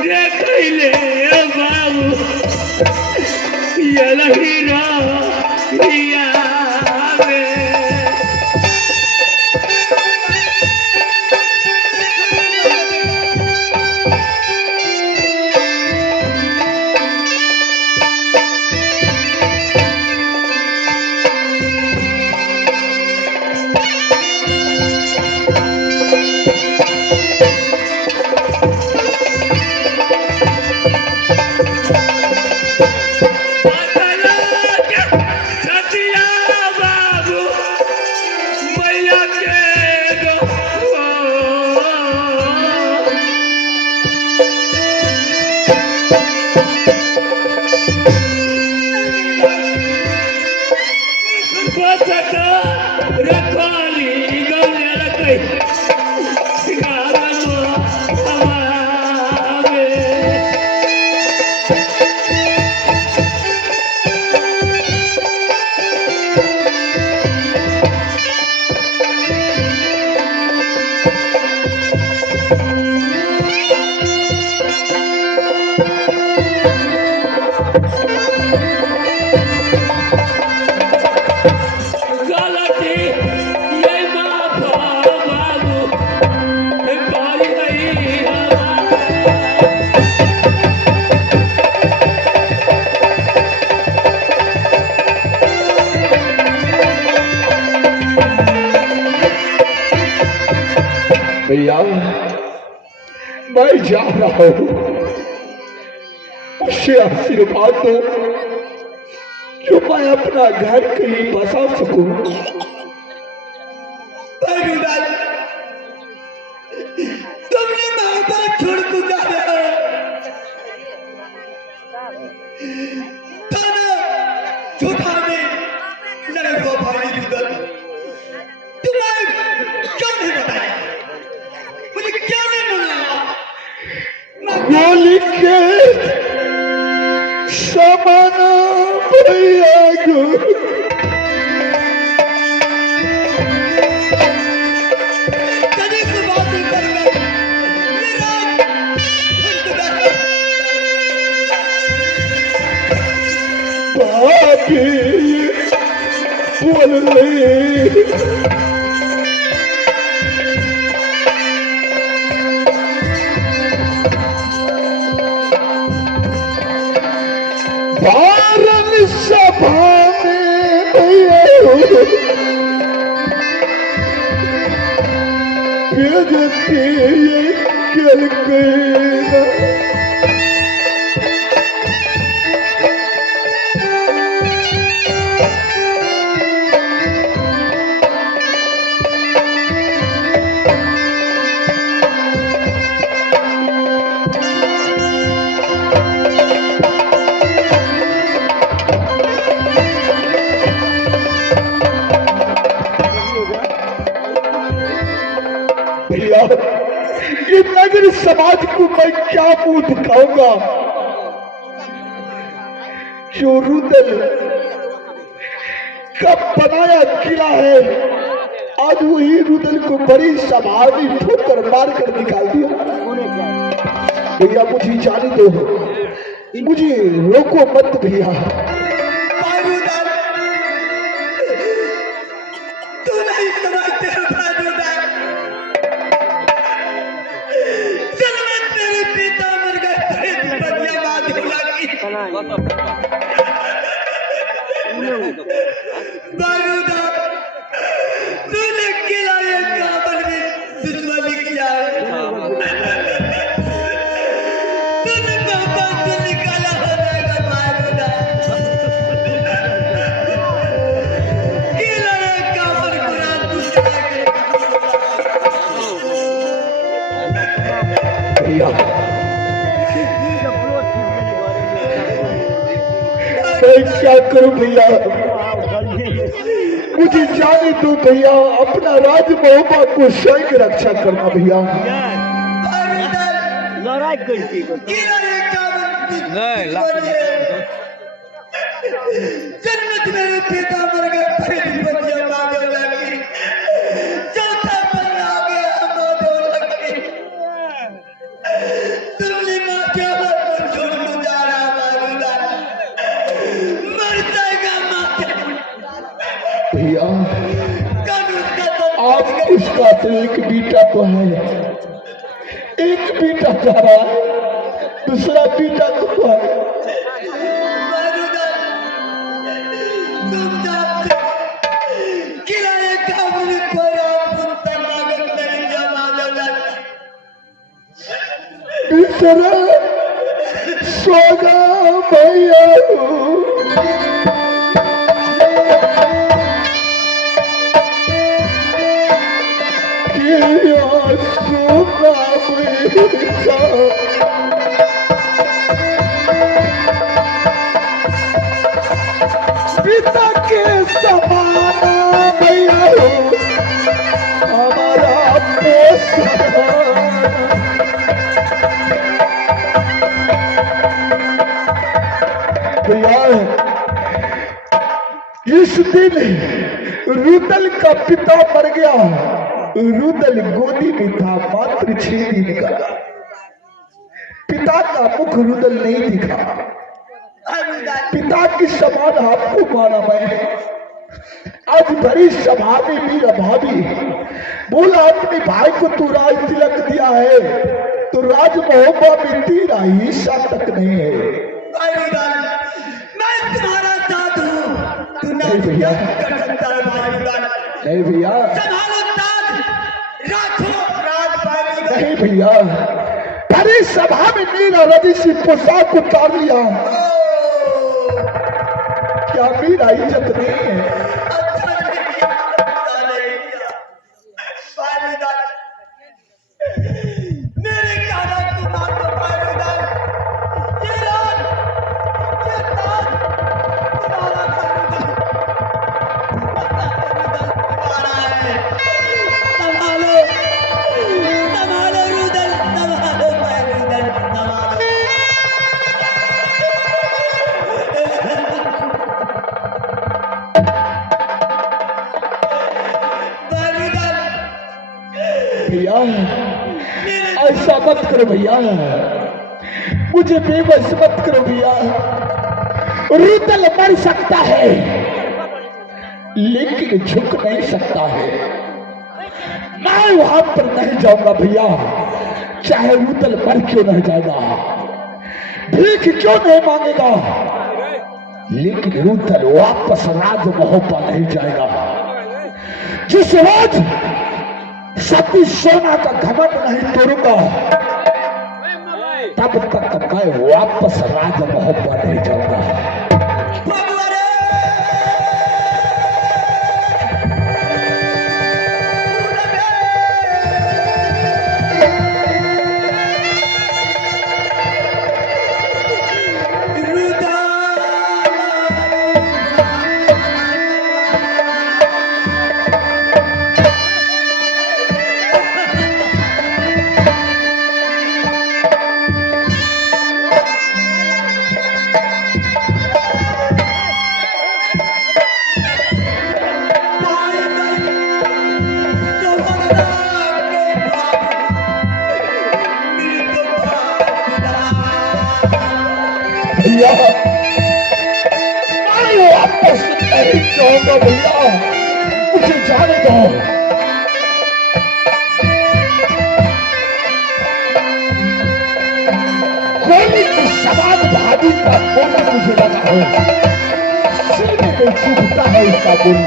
देखले बाबू ये हीरा हिया भैया मैं जा रहा हूं, मुझे आशीर्वाद दो जो मैं अपना घर कहीं बसा सकूं। तुमने महाभारत छोड़ को जा रहा है, झूठा में नरक को भारी रुदल तुम्हारे क्यों नहीं बताया, मुझे क्या नहीं बताया। गोली के समान भैया गो बोल भारत सभा में बेजती कर गए ये नगर समाज को मैं क्या मुंह दिखाऊंगा। जो रुदल कब बनाया किला है, आज वही रुदल को बड़ी समाधि ठोकर मार कर निकाल दिया। भैया मुझे जाने दो, मुझे रोको मत भैया। तूने किला काबल में दुश्मनी किया है, तूने बाबा से निकाला हो जाएगा बारूदा। किला काबल कुरान भैया मैं क्या करूं भैया, मुझे जाने दो भैया। अपना राज महोबा को स्वयं रक्षा करना भैया। जन्नत मेरे पिता मर गए, पहली बच्चियां माधव लगी, चौथा पल आ गया माधव लगी। तुमने माँ क्या छोड़ जा रहा मारूदा, मर जाएगा माँ। भैया आप उसका तो एक बेटा तो है, एक बेटा जा रहा है, दूसरा बेटा तो है। तुम जानते हो किराए का मुझे पर आप पुत्र लागत नहीं जमा लगा दूसरा सोना भैया पिता के समान भैया हो हमारा भैया। इस दिन रुदल का पिता मर गया। रुदल गोदी में था मात्र 6 दिन का। पिता का मुख रुदल नहीं दिखा। पिता की समान आपको माना मैं। आज बड़ी सभा में मेरा भाभी बोला अपने भाई को तू राज तिलक दिया है तो राज महोबा में तेरा हिस्सा तक नहीं है। मैं तुम्हारा साथ हूँ, तू नहीं भैया कर सकता है भाईजान। नहीं भैया संभालो ताज, राखो राज भाईजान। नहीं भैया, बड़ी सभा में मेरा रजसी पोशाक उतार लिया, क्या मेरा इज्जत नहीं है? अच्छा नहीं किया, अच्छा नहीं किया भाईजान। मेरे काना तुम्हारा तो भाईजान, ये राज, ये ताज तुम्हारा भाईजान, तुम्हारा है। संभालो, संभालो रुदल, संभालो भाईजान, संभालो। भैया ऐसा मत करो भैया, मुझे बेबस मत करो भैया। रुदल मर सकता है लेकिन झुक नहीं सकता है। मैं वहां पर नहीं जाऊंगा भैया, चाहे रुदल मर क्यों नहीं जाएगा, भीख क्यों नहीं मांगेगा, लेकिन रुदल वापस राज महोबा नहीं जाएगा। जिस रोज सती सोना का घमंड नहीं तोड़ूंगा तब तक मैं वापस राज महोबा नहीं जाऊंगा। भैया मैं वापस नहीं जाऊंगा भैया, मुझे जाने दो। गोली की सवाल भाभी का गोली मुझे लगा है, सीने में चुभता है उसका गोली।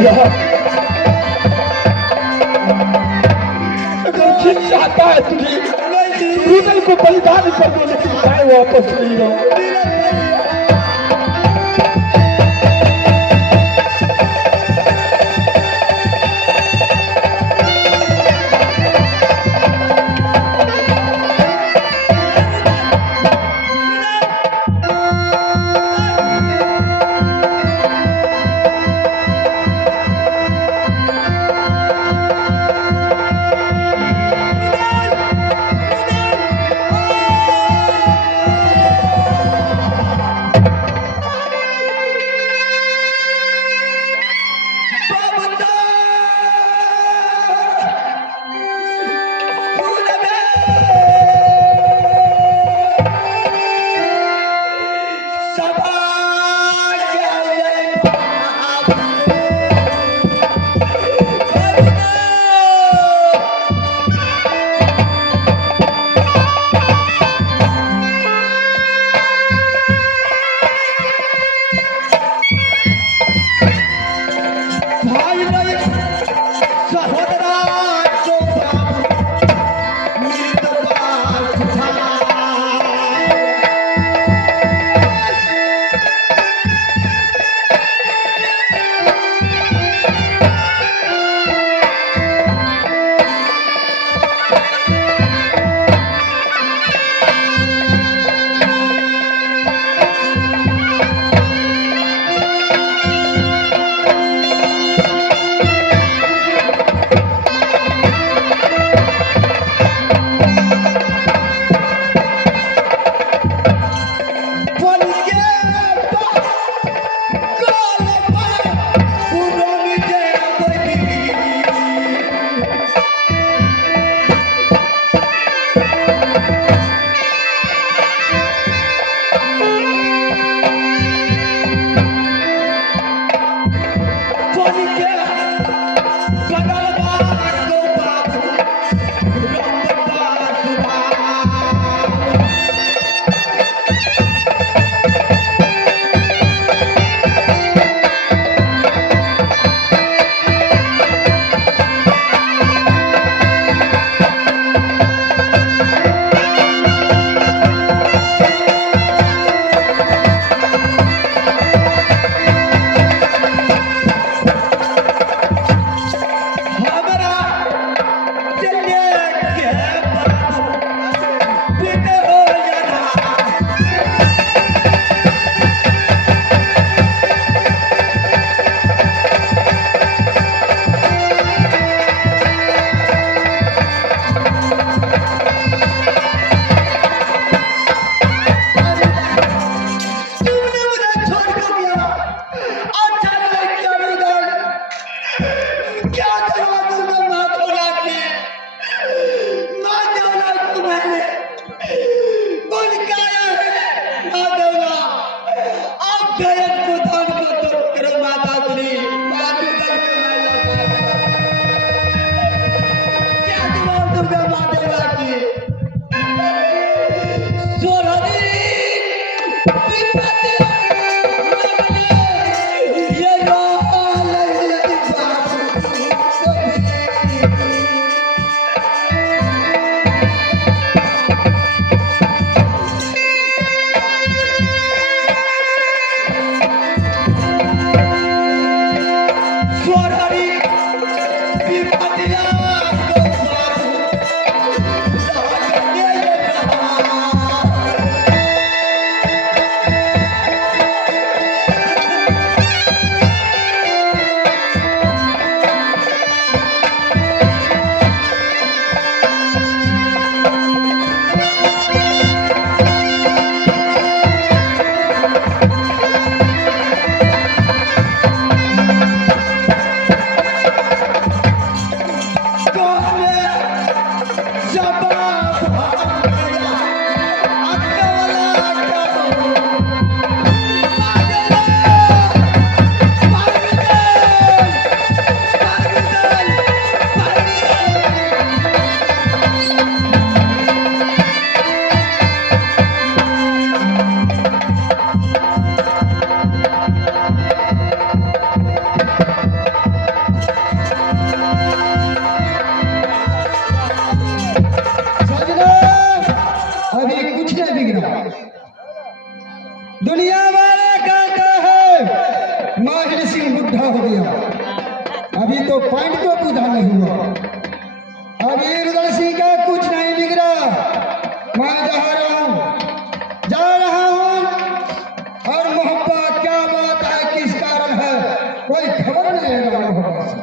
भैया अगर जीत चाहता है तुझे रुदल को बलिदान कर दो, लेकिन गाय वापस नहीं जाओ। दुनिया वाले कहते हैं माहिर सिंह बुढ़ा हो गया, अभी तो पॉइंट तो पूरा नहीं हुआ। अभी रुदल सिंह का कुछ नहीं बिगड़ा। मैं जा रहा हूँ और मोहब्बत क्या बात है, किस कारण है, कोई खबर नहीं है मोहब्बत से।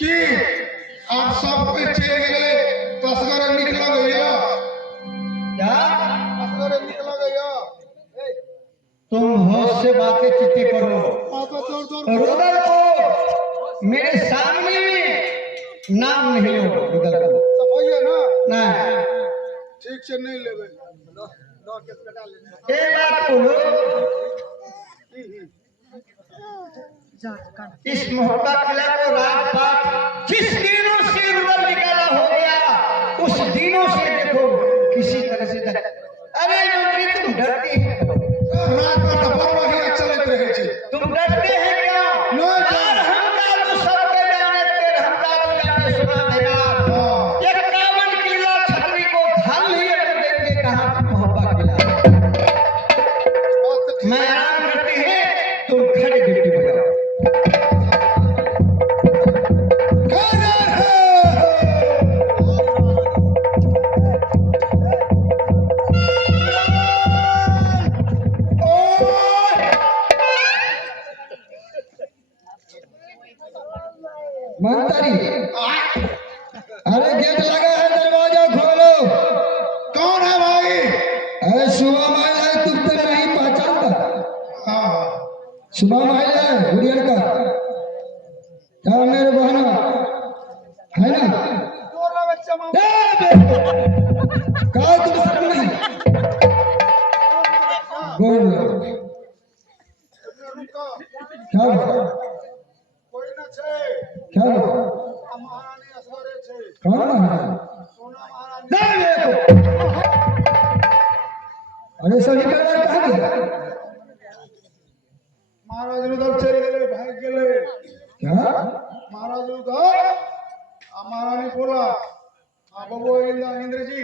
कि आप सब पीछे गए तस्कर निकला गया क्या तस्कर निकला गया तुम होश से बातें चिट्ठी करो। पापा जोर जोर रुदल को मेरे सामने नाम नहीं लो। रुदल को सफाई है ना नहीं, ठीक से नहीं लेवे ये बात बोलो, इस मोहब्बत किला को रात रात जिस दिनों से रुदल निकाला हो गया उस दिनों से देखो किसी तरह से अरे मंत्री तुम डरती है, रात भर तो बढ़िया चलते रहे छे तुम डरते हैं क्या? यार हमका तो सबके जाने तेरे हमका तो जाने सुना देगा। ये 51 किला छतरी को ढाल लिए तो देंगे कहाँ मोहब्बत किला। मैं आराम करती है, तुम खड़े ड्यूटी बजाओ। मंत्री अरे गेट लगा है, दरवाजा खोलो। कौन है भाई अरे सुबह माइल है, तुम तो नहीं पहचानता। हाँ सुबह माइल है गुड़िया का, क्या मेरे बहना है ना? कहा तुम शर्म नहीं बोल क्या हुआ? कोई ना छे क्या हुआ? महारानी असगरे छे कौन है? सोना महारानी नहीं देखो, अरे सभी परिवार कहाँ गया? महाराज रुदल चले गेले भाग गेले क्या महाराज रुदल महारानी बोला बाबू इंद्र जी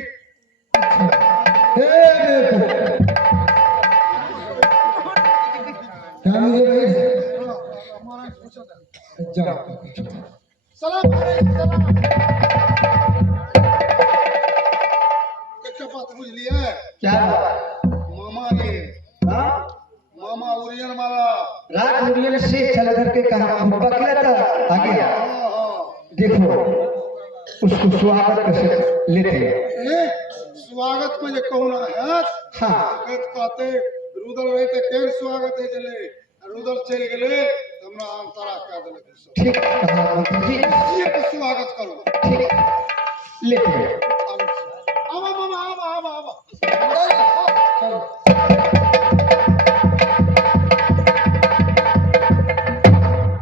हे देखो जाओ सलाम सलाम। एक बात बुझ लिया क्या मामा ने हाँ? मामा उरियन मारा। रात उड़ियल से चल करके कहा पकड़ा था आ गया। हाँ हाँ देखो उसको स्वागत कैसे लेते हैं। ए, स्वागत में जे कहना है हाँ कहते रुदल रहे थे केन स्वागत है चले रुदल चल गए हमरा अंतरा कह देले ठीक कहा मंत्री जी। ये को स्वागत करो। ठीक लेते हैं। आवा मामा आवा आवा आवा। चलो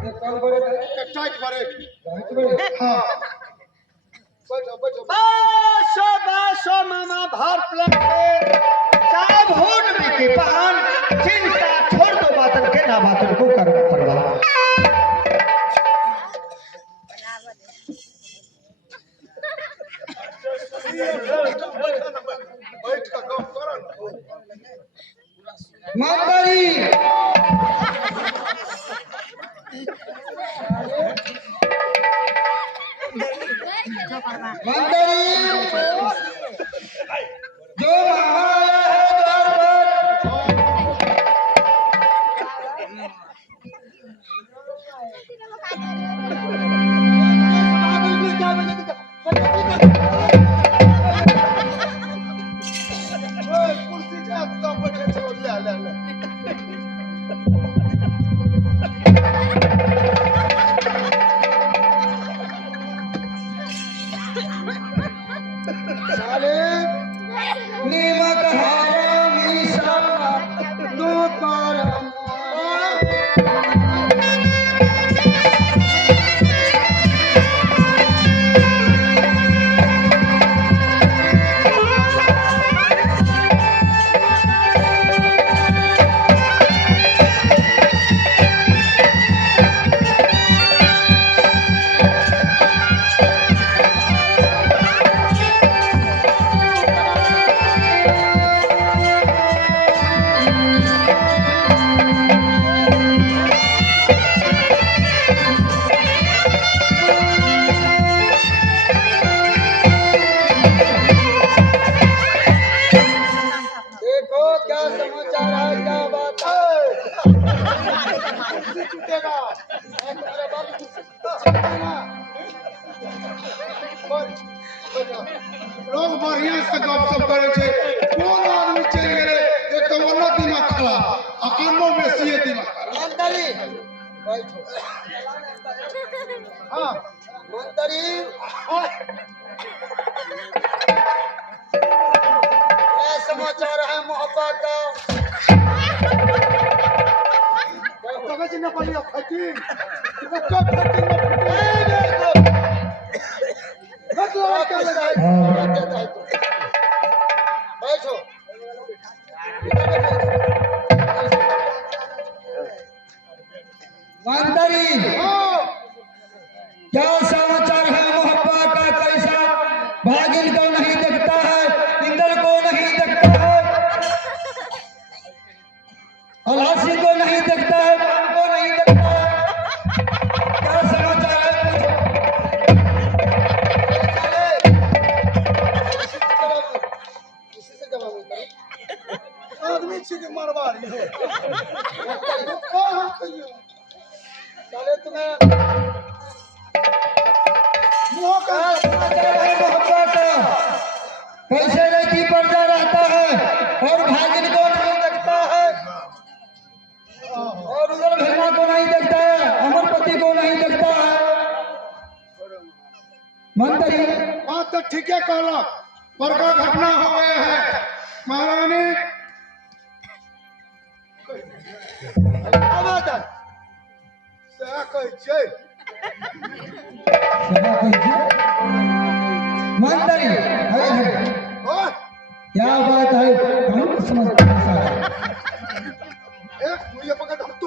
ये कौन बड़े टाइट मारे। बड़े हाँ बैठो बैठो। बासो बासो मामा भर प्लेट चाय भूट बिकी पान चिंता छोड़ दो बातन के ना बातन को कर परवा बैठ का गप करो ना। मंत्री जो महाराज है द्वार ओए कुर्सी जा तो बैठे छोड़ ले ले ले। साले नीमक हारा मीसा दो पारा देखो क्या समाचार है क्या बात है। कुर्सी टूटेगा। मेरा बाप कुर्सी टूटेगा। लोग बढ़िया से गपशप करे छे। कौन आदमी चल गेले एक तो वाला दिमाग खराब आ अन्नो में सीए दिमाग खराब। मंत्री बैठो हाँ मंत्री क्या समाचार है मोहब्बत का। समझ न पालिया फकीर बच्चा फकीर न मतलब क्या लगा बैठो मंत्री हाँ क्या समाचार है मोहब्बत का। कैसा भागिन को नहीं देखता है इंद्र को नहीं देखता है अलासी को नहीं देखता है राम को नहीं देखता है। क्या समाचार है पूछो। आदमी छिके मारवाड़ी हो कहां कहियो चले तुम्हें मुंह का समाचार है मोहब्बत का। कैसे लड़की पर्दा रहता है और भागिन को नहीं देखता है और उधर भेड़ना को नहीं देखता है अमरपति को नहीं देखता है। मंत्री बात तो ठीक है कहला बड़का घटना हो गया है महारानी आवाज से कह छै मंत्री और क्या बात है कौन समझ एक मुझे पकड़ हम तो